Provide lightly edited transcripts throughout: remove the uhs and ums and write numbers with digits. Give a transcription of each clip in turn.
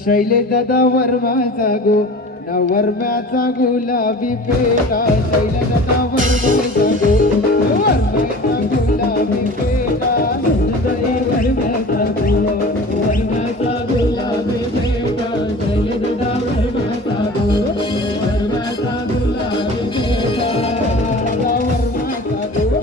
शैलेश दादा वर्माचा गो ना वर्म्याचा गुलाबी पेटा शैलेश दादा वर्माचा गो वर्म्याचा गुलाबी पेटा वर्म्याचा गुलाबी पेटा शैलेश दादा वर्माचा गो वर्म्याचा गुलाबी पेटा वर्माचा गो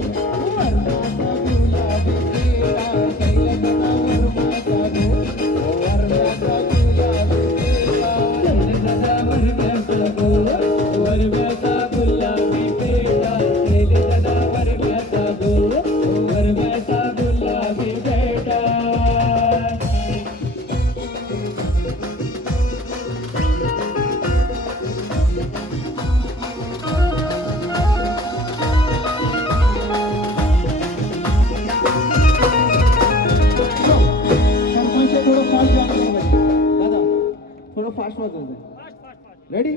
वर्म्याचा गुलाबी पेटा शैलेश दादा वर्माचा गो वर्म्याचा फास्ट वाजवायचं रेडी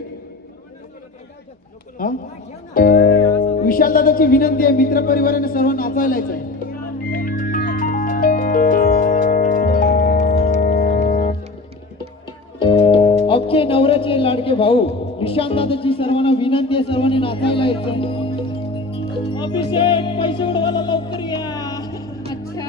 हा विशाल दादाची विनंती आहे मित्र परिवाराने सर्व नाचायला यायचंय आमचे नवऱ्याचे लाडके भाऊ विशाल दादाची सर्वांना विनंती आहे सर्वांनी नाचायला यायचंय अभिषेक पैसे उडवायला लवकर या अच्छा